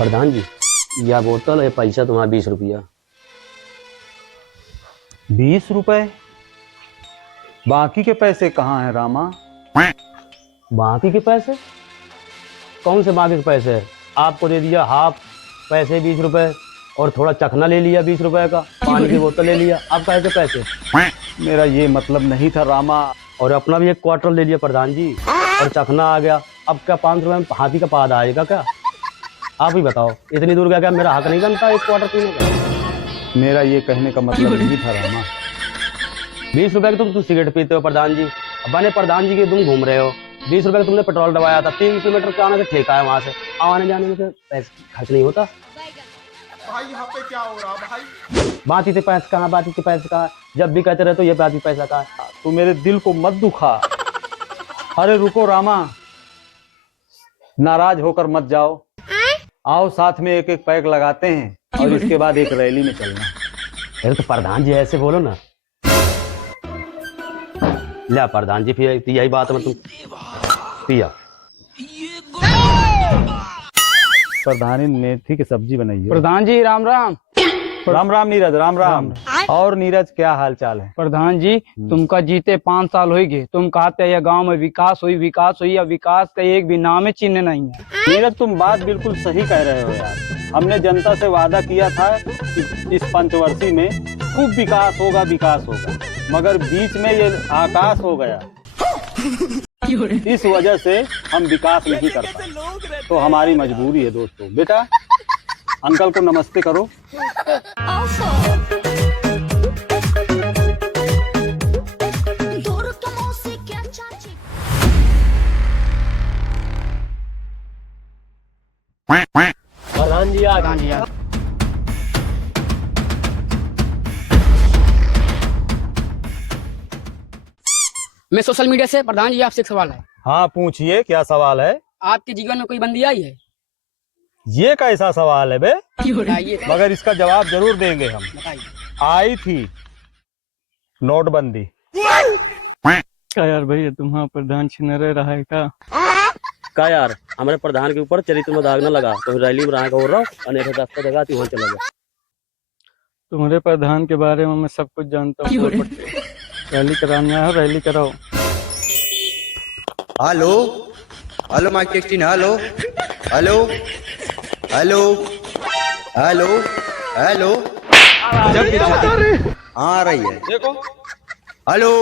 प्रधान जी, यह बोतल है, पैसा तुम्हारा 20 रुपया। 20 रुपए? बाकी के पैसे कहाँ हैं रामा? बाकी के पैसे? कौन से बाकी के पैसे है? आपको दे दिया हाफ पैसे 20 रुपए और थोड़ा चखना ले लिया 20 रुपए का, पानी की बोतल ले लिया। आप कैसे पैसे? मेरा ये मतलब नहीं था रामा। और अपना भी एक क्वार्टर ले लिया प्रधान जी, और चखना आ गया। अब क्या 5 रुपए में हाथी का पाद आएगा क्या? आप ही बताओ, इतनी दूर गया क्या मेरा हक नहीं बनता एक क्वार्टर पीने का? मेरा ये कहने का मतलब नहीं था रामा। 20 रुपए की तुम सिगरेट पीते हो प्रधान जी, बने प्रधान जी के तुम घूम रहे हो। 20 रुपए का तुमने पेट्रोल डलवाया था, 3 किलोमीटर का आने से ठेका है, वहां से आने जाने में तो पैसे खर्च नहीं होता। भाई यहाँ पे क्या हो रहा भाई? बाकी से पैसे कहाँ, बाकी के पैसे कहाँ? जब भी कहते रहे तो ये बाकी पैसा कहाँ? तू मेरे दिल को मत दुखा। अरे रुको रामा, नाराज होकर मत जाओ। आओ साथ में एक एक पैक लगाते हैं और इसके बाद एक रैली में चलना। अरे तो प्रधान जी ऐसे बोलो ना। ले प्रधान जी, फिर यही बात है, तुम पिया। प्रधानी मेथी की सब्जी बनाई है। प्रधान जी राम राम। राम राम नीरज, राम राम। और नीरज क्या हाल चाल है? प्रधान जी तुमका जीते 5 साल हो गए, तुम कहते हैं गांव में विकास हुई या विकास का एक भी नाम है चिन्ह नहीं है। नीरज तुम बात बिल्कुल सही कह रहे हो यार। हमने जनता से वादा किया था कि इस पंचवर्षीय में खूब विकास होगा, मगर बीच में ये आकाश हो गया। इस वजह से हम विकास नहीं कर पाए, तो हमारी मजबूरी है दोस्तों। बेटा अंकल को नमस्ते करो। प्रधान जी आ। मैं सोशल मीडिया से प्रधान जी आपसे एक सवाल है। हाँ पूछिए, क्या सवाल है? आपके जीवन में कोई बंदी आई है? ये कैसा सवाल है बे? बताइए। मगर इसका जवाब जरूर देंगे हम। बताइए। आई थी नोटबंदी। क्या यार भैया तुम्हारा प्रधान छिनरे रहा है का यार, हमारे प्रधान के ऊपर चरित्र में दाग न लगा तो रैली में रहा हो रहा अनेक रास्ता जगह वहां चला गया। तुम्हारे प्रधान के बारे में मैं सब कुछ जानता हूँ। रैली कराना है, रैली कराओ। Hello hello mic testing. Hello hello hello hello hello. आ रही है देखो। हेलो।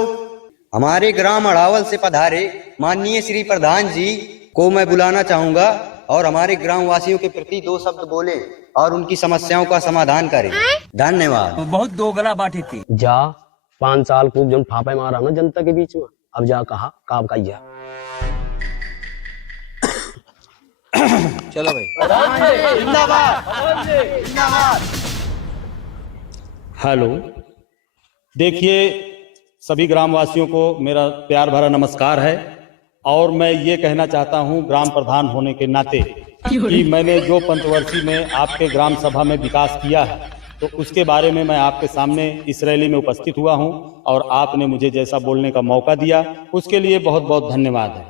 हमारे ग्राम अड़ावल से पधारे माननीय श्री प्रधान जी को मैं बुलाना चाहूंगा और हमारे ग्राम वासियों के प्रति 2 शब्द बोले और उनकी समस्याओं का समाधान करें। धन्यवाद। बहुत दोगला बाटी थी। जा 5 साल खूब जन फापे मारा ना जनता के बीच में, अब जा कहा काम का। चलो भाई। हेलो, देखिए सभी ग्रामवासियों को मेरा प्यार भरा नमस्कार है। और मैं ये कहना चाहता हूँ ग्राम प्रधान होने के नाते कि मैंने जो पंचवर्षीय में आपके ग्राम सभा में विकास किया है, तो उसके बारे में मैं आपके सामने इस रैली में उपस्थित हुआ हूँ और आपने मुझे जैसा बोलने का मौका दिया उसके लिए बहुत बहुत धन्यवाद है।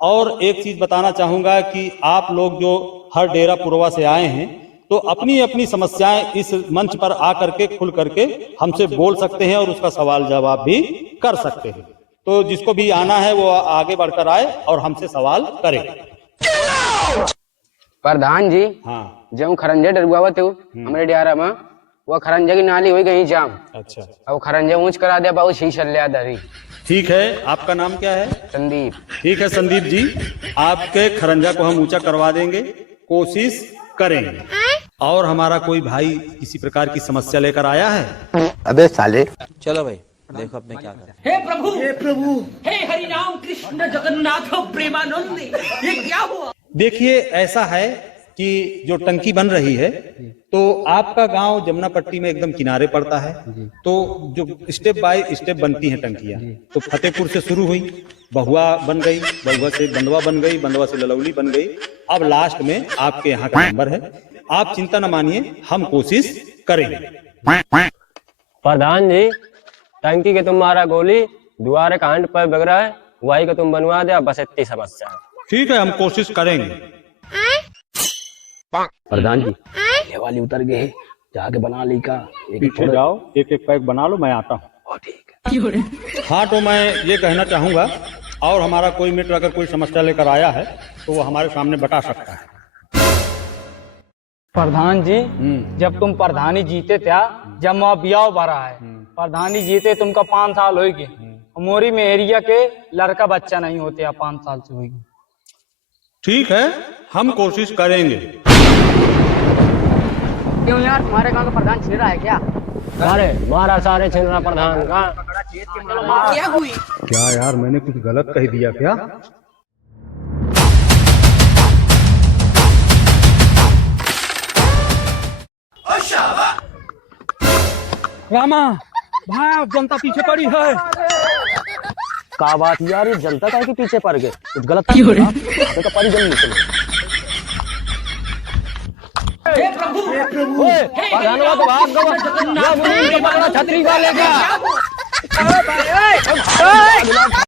और एक चीज बताना चाहूँगा कि आप लोग जो हर डेरा पुरवा से आए हैं, तो अपनी अपनी समस्याएं इस मंच पर आकर के खुल करके हमसे बोल सकते हैं और उसका सवाल जवाब भी कर सकते हैं। तो जिसको भी आना है वो आगे बढ़कर आए और हमसे सवाल करे। प्रधान जी, हाँ। जब खरंजे डरुआवत थे हमारे डियारा में, वो खरंजे की नाली हो गई जाम। अच्छा। अब खरंजे ऊंच करा दिया, बहुत शीशल लिया दरी। ठीक है, आपका नाम क्या है? संदीप। ठीक है संदीप जी, आपके खरंजा को हम ऊंचा करवा देंगे, कोशिश करेंगे। और हमारा कोई भाई किसी प्रकार की समस्या लेकर आया है? अबे साले। चलो भाई, देखो अब मैं क्या कर। हे प्रभु, हे हरि राम कृष्ण जगन्नाथ प्रेमानंद, ये क्या हुआ? देखिए ऐसा है कि जो टंकी बन रही है, तो आपका गांव जमुना पट्टी में एकदम किनारे पड़ता है, तो जो स्टेप बाय स्टेप बनती हैं टंकियां, तो फतेहपुर से शुरू हुई, बहुआ बन गई, बहुआ से बंदवा बन गई, बंदवा से ललौली बन गई, अब लास्ट में आपके यहाँ का नंबर है। आप चिंता न मानिए, हम कोशिश करेंगे। प्रधान जी, टंकी के तुम्हारा गोली द्वारे का हंड पर बग रहा है, वही को तुम बनवा दे, बस इतनी समस्या है। ठीक है, हम कोशिश करेंगे। प्रधान जी ये वाली उतर गए, जाके बना ली का पीछे जाओ, एक एक पैक बना लो, मैं आता हूँ। हाँ, तो मैं ये कहना चाहूंगा, और हमारा कोई मित्र अगर कोई समस्या लेकर आया है तो वो हमारे सामने बता सकता है। प्रधान जी जब तुम प्रधानी जीते थे, जब मैं बियाह भरा है, प्रधानी जीते तुमका 5 साल हो गए, मोरी में एरिया के लड़का बच्चा नहीं होते, 5 साल से हो गए। ठीक है, हम कोशिश करेंगे। क्यों यार, तुम्हारे गांव का प्रधान छिड़ रहा है क्या? अरे मारा सारे छिंदरा प्रधान का। क्या हुई? क्या यार, मैंने कुछ गलत कह दिया क्या? रामा भाई, जनता पीछे पड़ी है। का बात यार, ये जनता का के पीछे पड़ गए, कुछ गलत तो पड़ी जल्दी निकलो। हे प्रभु, प्रधान तो भाग गवा, छतरी वाले का